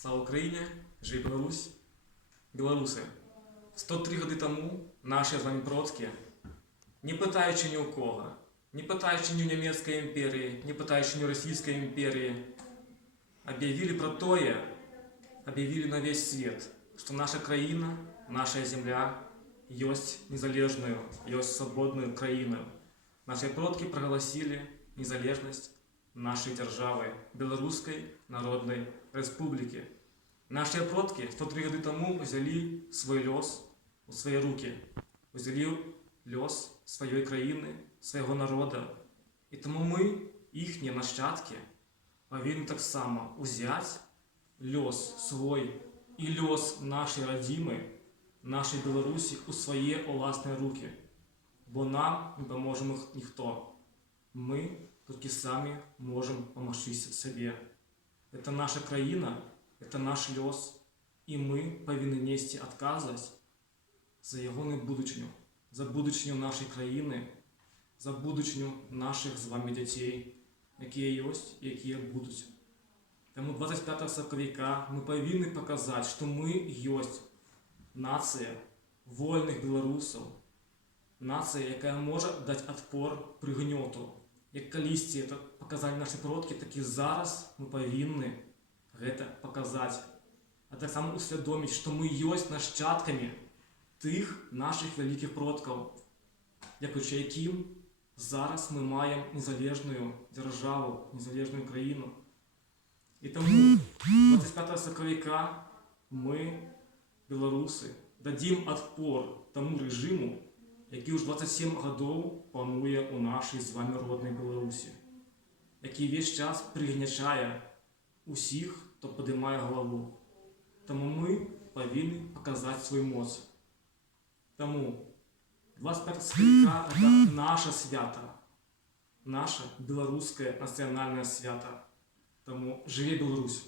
Слава Україні! Живи Білорусь! Білоруси! 103 годи тому наші з вами продки, не питаючи ні у кого, не питаючи ні у Німецької імперії, не питаючи ні у Російської імперії, объявили про тое, объявили на весь свет, что наша країна, наша земля есть незалежную, есть свободную країну. Наши продки проголосили незалежность нашей державы, Белорусской Народной Республики. Наши продки 103 годы тому взяли свой лёс у свои руки, взяли лёс своей країни, своего народа. І тому ми, їхні нащадки, повинні так само взять лёс свой і лёс нашей родимой, нашей Білорусі у свої власні руки. Бо нам не поможе ніхто. Ми тільки самі можемо допомогти собі. Це наша країна, це наш лёс, і ми повинні нести відповідальність за його будучню, за будучню нашої країни, за будучню наших з вами дітей, які є і які будуть. Тому 25 соковика ми повинні показати, що ми є нація вольних білорусів, нація, яка може дати відпор при гньоту. Як колись це показали наші продки, так і зараз ми повинні це показати. А так само усвідомити, що ми є нащадками тих наших великих продків, дякуючи яким зараз ми маємо незалежну державу, незалежну країну. І тому 25 соковика ми, білоруси, дадим відпор тому режиму, який уже 27 років панує у нашій з вами родній Білорусі, який весь час пригнічає усіх, хто підіймає голову. Тому ми повинні показати свою моць. Тому 25 соковика – це наше свято, наше білоруське національне свято. Тому живе Білорусь!